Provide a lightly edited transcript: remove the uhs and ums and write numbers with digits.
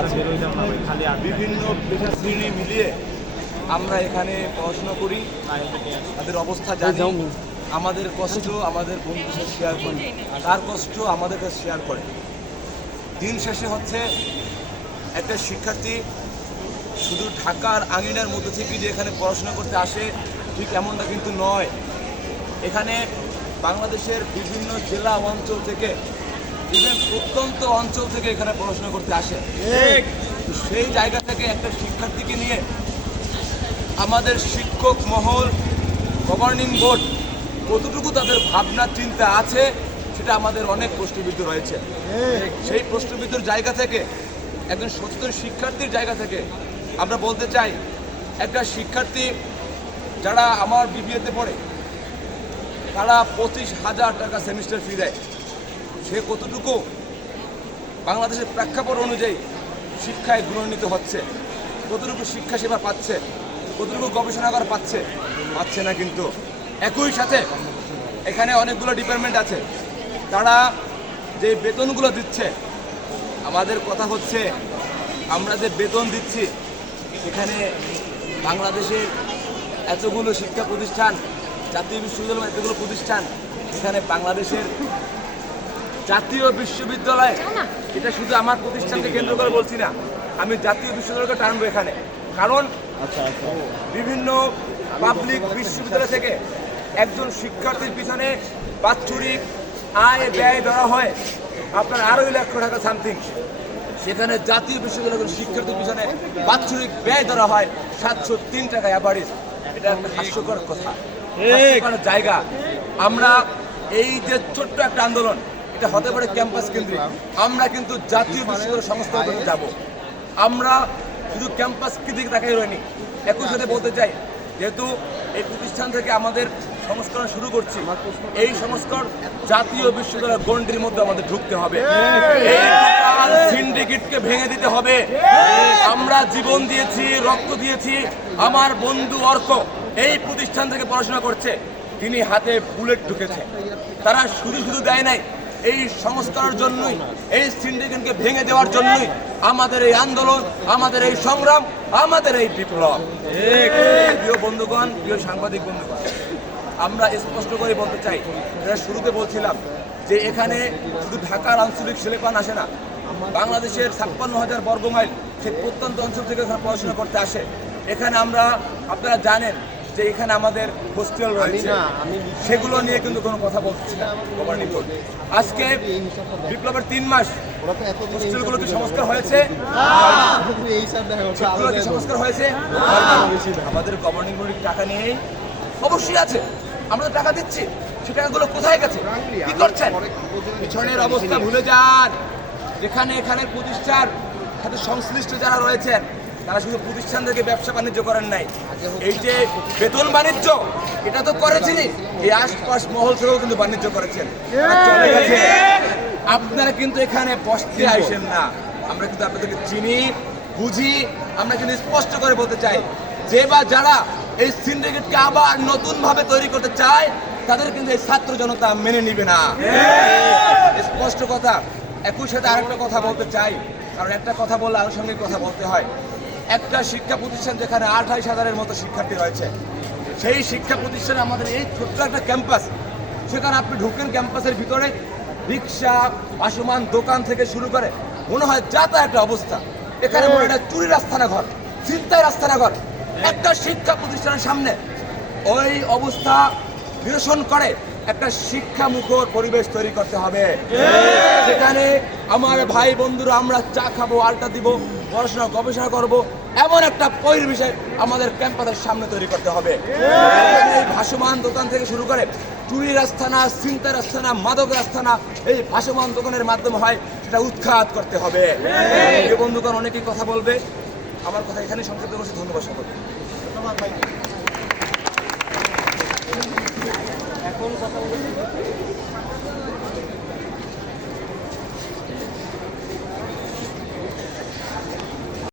আছে, বিভিন্ন পেশা শ্রেণী মিলিয়ে আমরা এখানে পড়াশোনা করি। তাদের অবস্থা জানি, আমাদের কষ্ট আমাদের বন্ধুদের সাথে শেয়ার করি, তার কষ্ট আমাদের কাছে শেয়ার করে। দিন শেষে হচ্ছে একটা শিক্ষার্থী শুধু ঢাকার আঙিনার মধ্যে থেকে যে এখানে পড়াশোনা করতে আসে ঠিক এমনটা কিন্তু নয়। এখানে বাংলাদেশের বিভিন্ন জেলা অঞ্চল থেকে, ইভেন প্রত্যন্ত অঞ্চল থেকে এখানে পড়াশোনা করতে আসে। সেই জায়গা থেকে একটা শিক্ষার্থীকে নিয়ে আমাদের শিক্ষক মহল, গভর্নিং বোর্ড কতটুকু তাদের ভাবনা চিন্তা আছে সেটা আমাদের অনেক প্রশ্নবিদ্ধ রয়েছে। সেই প্রশ্নবিদ্ধর জায়গা থেকে, একজন সচেতন শিক্ষার্থীর জায়গা থেকে আমরা বলতে চাই, একটা শিক্ষার্থী যারা আমার বিবিএতে পড়ে তারা 25,000 টাকা সেমিস্টার ফি দেয়। সে কতটুকু বাংলাদেশের প্রেক্ষাপট অনুযায়ী শিক্ষায় গুণান্বিত হচ্ছে, কতটুকু শিক্ষা সেবা পাচ্ছে, কতটুকু গবেষণাগার পাচ্ছে না। কিন্তু একই সাথে এখানে অনেকগুলো ডিপার্টমেন্ট আছে, তারা যে বেতনগুলো দিচ্ছে, আমাদের কথা হচ্ছে আমরা যে বেতন দিচ্ছি এখানে বাংলাদেশের এতগুলো শিক্ষা প্রতিষ্ঠান, জাতীয় বিশ্ববিদ্যালয় এতগুলো প্রতিষ্ঠান, এখানে বাংলাদেশের জাতীয় বিশ্ববিদ্যালয়, এটা শুধু আমার প্রতিষ্ঠানকে কেন্দ্র করে বলছি না, আমি জাতীয় বিশ্ববিদ্যালয়কে টানবো এখানে। কারণ বিভিন্ন পাবলিক বিশ্ববিদ্যালয় থেকে একজন শিক্ষার্থীর পিছনে বাৎসরিক আয় ব্যয় ধরা হয় আপনার 2.5 লক্ষ টাকা সামথিং। সেখানে জাতীয় বিশ্ববিদ্যালয়ের শিক্ষার্থীর পিছনে বাৎসরিক ব্যয় ধরা হয় 703 টাকা অ্যাভারেজ। এটা একটা হাস্যকর কথা, হাস্যকর জায়গা। আমরা এই যে ছোট্ট একটা আন্দোলন, এটা হতে পারে ক্যাম্পাস কেন্দ্রিক, আমরা কিন্তু জাতীয় বিশ্ববিদ্যালয় সংস্থা যাব। আমরা শুধু ক্যাম্পাস কেন্দ্রিক তাকাই রইনি। একই সাথে বলতে চাই, যেহেতু এই প্রতিষ্ঠান থেকে আমাদের সংস্করণ শুরু করছি, এই সংস্কার জাতীয় বিশ্ববিদ্যালয়ের গণ্ডির মধ্যে আমাদের ঢুকতে হবে। সিন্ডিকেটকে ভেঙে দিতে হবে। আমরা জীবন দিয়েছি, রক্ত দিয়েছি। আমার বন্ধু অর্ক এই প্রতিষ্ঠান থেকে পড়াশোনা করছে, তিনি হাতে বুলেট ঢুকেছে। তারা শুধু দেয় নাই, এই সংস্কারের জন্যই, এই সিন্ডিকেটকে ভেঙে দেওয়ার জন্যই আমাদের এই আন্দোলন, আমাদের এই সংগ্রাম, আমাদের এই বিপ্লব। প্রিয় বন্ধুগণ, প্রিয় সাংবাদিক বন্ধুগণ, আমরা স্পষ্ট করে বলতে চাই, শুরুতে বলছিলাম যে এখানে শুধু ঢাকার আঞ্চলিক ছেলেপান আসে না, বাংলাদেশের 56,000 বর্গমাইল সে প্রত্যন্ত অঞ্চল থেকে এখানে পড়াশোনা করতে আসে। এখানে আমরা, আপনারা জানেন যে এখানে আমাদের হোস্টেল রয়েছে, সেগুলো নিয়ে কিন্তু কোনো কথা বলছি না গভর্নিং বোর্ড। আজকে বিপ্লবের 3 মাস হোস্টেলগুলো কি সংস্কার হয়েছে? সংস্কার হয়েছে? আমাদের গভর্নিং বোর্ডের টাকা নিয়েই অবশ্যই আছে, আমরা টাকা দিচ্ছি, সে টাকাগুলো কোথায় গেছে, কি করছেন? পিছনের অবস্থা ভুলে যান। যেখানে এখানের প্রতিষ্ঠান সাথে সংশ্লিষ্ট যারা রয়েছেন, তারা শুধু প্রতিষ্ঠান থেকে ব্যবসা বাণিজ্য করেন নাই, এই যে বেতন বাণিজ্য এটা তো করেছেনই, এই আশপাশ মহল থেকেও কিন্তু বাণিজ্য করেছেন, চলে গেছে। আপনারা কিন্তু এখানে বসতে আইসেন না, আমরা কিন্তু আপনাদেরকে চিনি, বুঝি। আমরা কিন্তু স্পষ্ট করে বলতে চাই, যে বা যারা এই সিন্ডিকেটকে আবার নতুন ভাবে তৈরি করতে চায়, তাদের কিন্তু এই ছাত্র জনতা মেনে নিবে না, স্পষ্ট কথা। একই সাথে আরেকটা কথা বলতে চাই, কারণ একটা কথা বললে আনুষঙ্গিক কথা বলতে হয়। একটা শিক্ষা প্রতিষ্ঠান যেখানে 28,000-এর মতো শিক্ষার্থী রয়েছে, সেই শিক্ষা প্রতিষ্ঠানে আমাদের এই ছোট্ট একটা ক্যাম্পাস, সেখানে আপনি ঢুকেন ক্যাম্পাসের ভিতরে, রিক্সা, ভাসমান দোকান থেকে শুরু করে মনে হয় যাতায়াতের অবস্থা। এখানে মনে হয় চুরির আস্তানা ঘর, চিন্তায় আস্তানা ঘর। একটা শিক্ষা প্রতিষ্ঠানের সামনে ওই অবস্থা নিরসন করে একটা শিক্ষা মুখর পরিবেশ তৈরি করতে হবে। সেখানে আমার ভাই বন্ধুরা আমরা চা খাবো, আড্ডা দিব, পড়াশোনা গবেষণা করব, এমন একটা পরিবেশে আমাদের ক্যাম্পাসের সামনে তৈরি করতে হবে। এই ভাসমান দোকান থেকে শুরু করে চুরির আস্তানা, চিন্তার আস্তানা, মাদকের আস্তানা, এই ভাসমান দোকানের মাধ্যমে হয়, সেটা উৎখাত করতে হবে। এই বন্ধুগণ অনেকেই কথা বলবে, আমার কথা এখানে সংক্ষিপ্ত করছি। ধন্যবাদ সকলকে। এখন কথা বলছি।